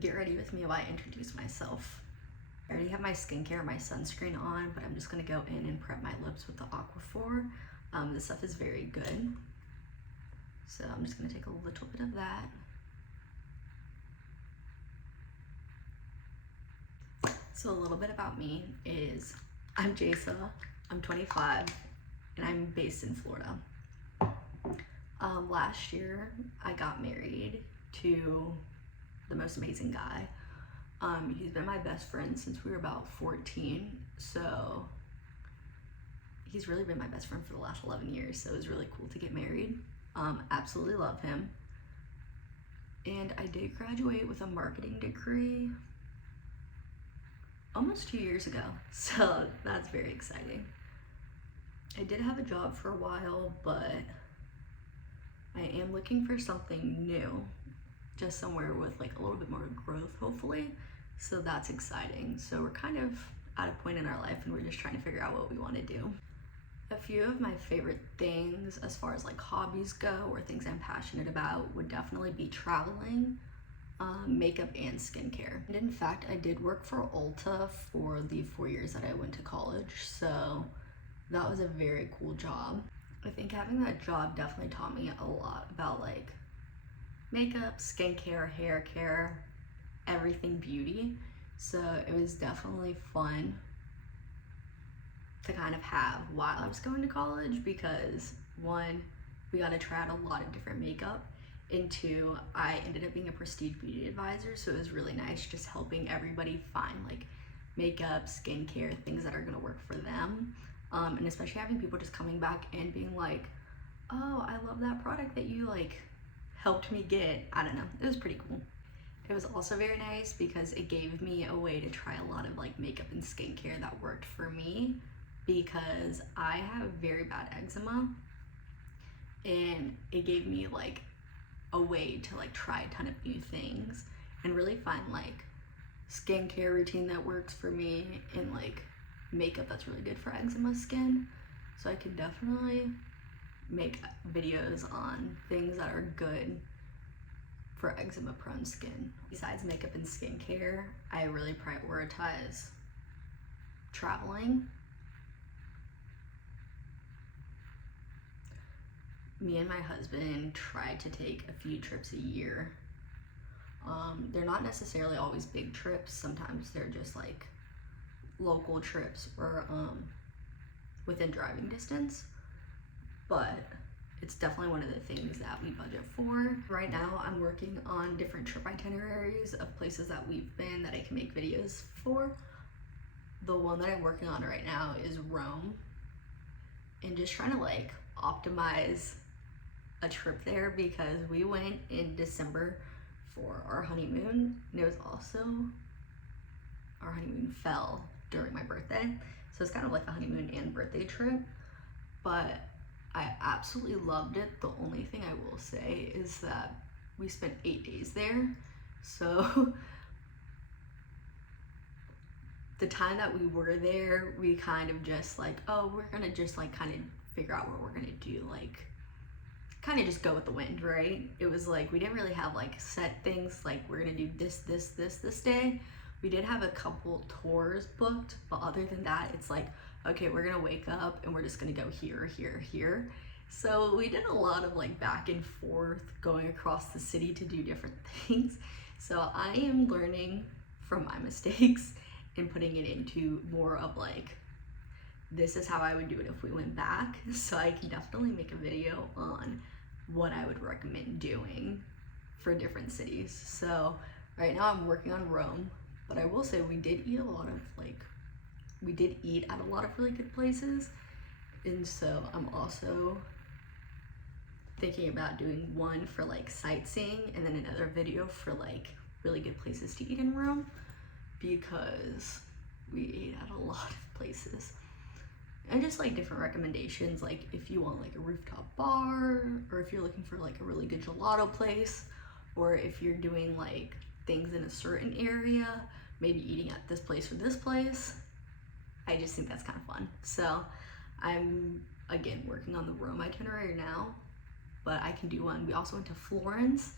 get ready with me while I introduce myself. I already have my skincare, my sunscreen on, but I'm just gonna go in and prep my lips with the Aquaphor. This stuff is very good. So I'm just gonna take a little bit of that. So a little bit about me is I'm Jasa, I'm 25, and I'm based in Florida. Last year I got married to the most amazing guy. He's been my best friend since we were about 14, so he's really been my best friend for the last 11 years, so it was really cool to get married. Absolutely love him. And I did graduate with a marketing degree almost 2 years ago, so that's very exciting. I did have a job for a while, but I am looking for something new, just somewhere with like a little bit more growth, hopefully. So that's exciting. So we're kind of at a point in our life and we're just trying to figure out what we want to do. A few of my favorite things as far as like hobbies go or things I'm passionate about would definitely be traveling, makeup, and skincare. And in fact, I did work for Ulta for the 4 years that I went to college, so that was a very cool job. I think having that job definitely taught me a lot about like makeup, skincare, hair care, everything beauty. So it was definitely fun to kind of have while I was going to college because one, we got to try out a lot of different makeup, and two, I ended up being a prestige beauty advisor, so it was really nice just helping everybody find like makeup, skincare, things that are gonna work for them. And especially having people just coming back and being like, oh, I love that product that you like helped me get. I don't know, it was pretty cool. It was also very nice because it gave me a way to try a lot of like makeup and skincare that worked for me, because I have very bad eczema, and it gave me like a way to like try a ton of new things and really find like skincare routine that works for me and like makeup that's really good for eczema skin. So I can definitely make videos on things that are good for eczema prone skin. Besides makeup and skincare, I really prioritize traveling. Me and my husband try to take a few trips a year. They're not necessarily always big trips. Sometimes they're just like local trips or within driving distance, but it's definitely one of the things that we budget for. Right now I'm working on different trip itineraries of places that we've been that I can make videos for. The one that I'm working on right now is Rome, and just trying to like optimize a trip there because we went in December for our honeymoon, and it was also, our honeymoon fell during my birthday, so it's kind of like a honeymoon and birthday trip, but I absolutely loved it. The only thing I will say is that we spent 8 days there, so the time that we were there, we kind of just like, oh, we're gonna just like kind of figure out what we're gonna do, like kind of just go with the wind, right? It was like we didn't really have like set things like we're gonna do this day. We did have a couple tours booked, but other than that, it's like, okay, we're gonna wake up and we're just gonna go here, here, here. So we did a lot of like back and forth going across the city to do different things. So I am learning from my mistakes and putting it into more of like, this is how I would do it if we went back. So I can definitely make a video on what I would recommend doing for different cities. So right now I'm working on Rome, but I will say we did eat a lot of like, we did eat at a lot of really good places. And so I'm also thinking about doing one for like sightseeing and then another video for like really good places to eat in Rome, because we ate at a lot of places. And just like different recommendations, like if you want like a rooftop bar, or if you're looking for like a really good gelato place, or if you're doing like things in a certain area, maybe eating at this place or this place. I just think that's kind of fun. So I'm again working on the Rome itinerary now, but I can do one. We also went to Florence.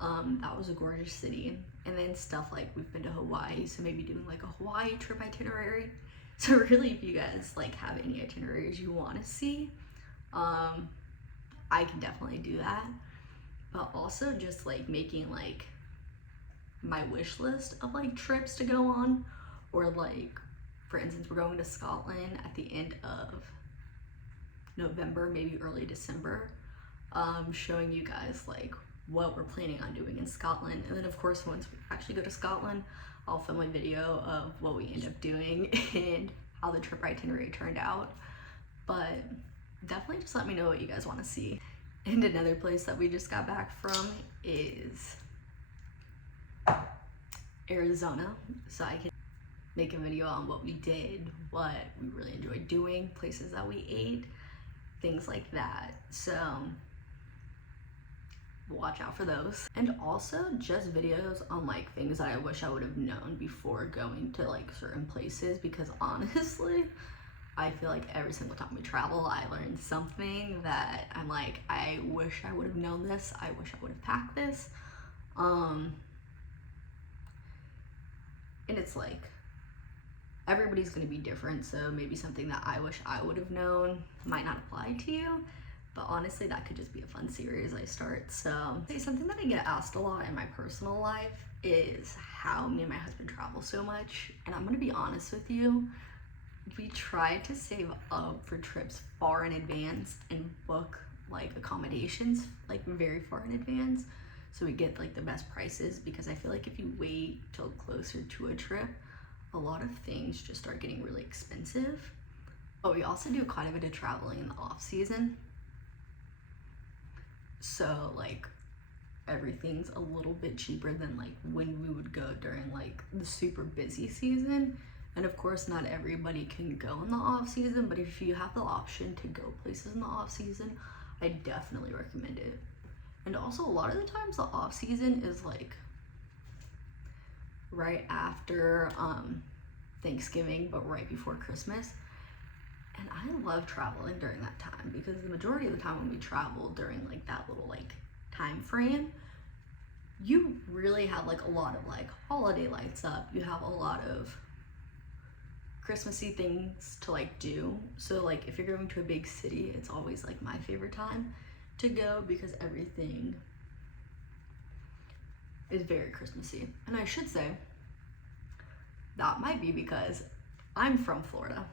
That was a gorgeous city. And then stuff like we've been to Hawaii, so maybe doing like a Hawaii trip itinerary. So really, if you guys like have any itineraries you want to see, I can definitely do that. But also just like making like my wish list of like trips to go on, or like for instance, we're going to Scotland at the end of November, maybe early December, showing you guys like what we're planning on doing in Scotland. And then of course, once we actually go to Scotland, I'll film a video of what we end up doing and how the trip itinerary turned out. But definitely just let me know what you guys want to see. And another place that we just got back from is Arizona, so I can make a video on what we did, what we really enjoyed doing, places that we ate, things like that. So watch out for those. And also just videos on like things that I wish I would have known before going to like certain places, because honestly, I feel like every single time we travel, I learn something that I'm like, I wish I would have known this. I wish I would have packed this. And it's like, everybody's gonna be different. So maybe something that I wish I would have known might not apply to you. But honestly, that could just be a fun series I start. So something that I get asked a lot in my personal life is how me and my husband travel so much. And I'm gonna be honest with you, we try to save up for trips far in advance and book like accommodations like very far in advance, so we get like the best prices, because I feel like if you wait till closer to a trip, a lot of things just start getting really expensive. But we also do quite a bit of traveling in the off season, so like everything's a little bit cheaper than like when we would go during like the super busy season. And of course, not everybody can go in the off season, but if you have the option to go places in the off season, I definitely recommend it. And also, a lot of the times the off season is like right after Thanksgiving, but right before Christmas. And I love traveling during that time, because the majority of the time when we travel during like that little like time frame, you really have like a lot of like holiday lights up. You have a lot of Christmassy things to like do. So like if you're going to a big city, it's always like my favorite time to go, because everything is very Christmassy. And I should say that might be because I'm from Florida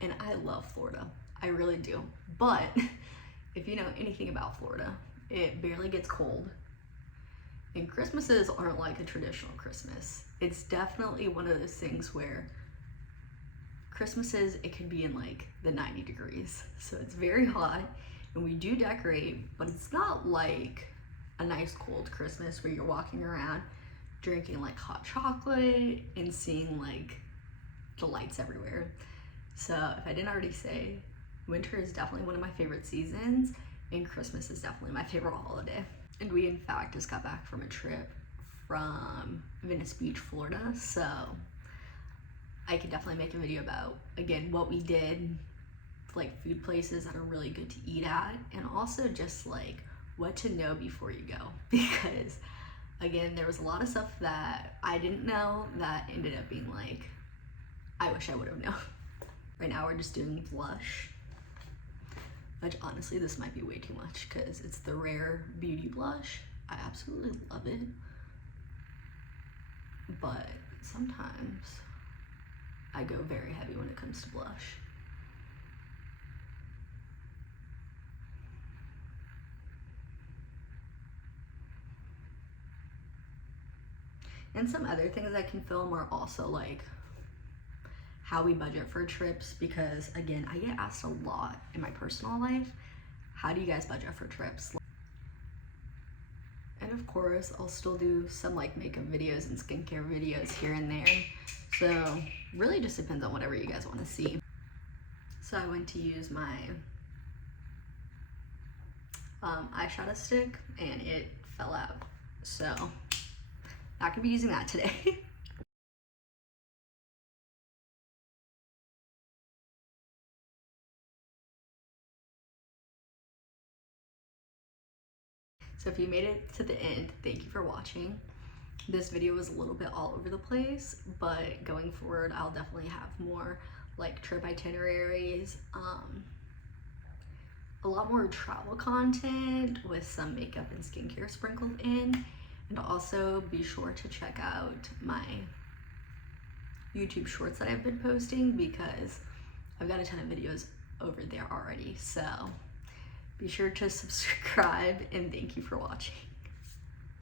and I love Florida. I really do. But if you know anything about Florida, it barely gets cold. And Christmases aren't like a traditional Christmas. It's definitely one of those things where Christmases, it can be in like the 90 degrees. So it's very hot, and we do decorate, but it's not like a nice cold Christmas where you're walking around drinking like hot chocolate and seeing like the lights everywhere. So if I didn't already say, winter is definitely one of my favorite seasons, and Christmas is definitely my favorite holiday. And we in fact just got back from a trip from Venice Beach, Florida. So I could definitely make a video about, again, what we did, like food places that are really good to eat at, and also just like what to know before you go. Because again, there was a lot of stuff that I didn't know that ended up being like, I wish I would have known. Right now we're just doing blush, which honestly this might be way too much because it's the Rare Beauty blush. I absolutely love it, but sometimes I go very heavy when it comes to blush. And some other things I can film are also like how we budget for trips, because again, I get asked a lot in my personal life, how do you guys budget for trips? And of course, I'll still do some like makeup videos and skincare videos here and there. So really just depends on whatever you guys want to see. So I went to use my eyeshadow stick and it fell out. So not gonna be using that today. So if you made it to the end, thank you for watching. This video was a little bit all over the place, but going forward, I'll definitely have more like trip itineraries, a lot more travel content with some makeup and skincare sprinkled in. And also be sure to check out my YouTube shorts that I've been posting, because I've got a ton of videos over there already. So be sure to subscribe, and thank you for watching.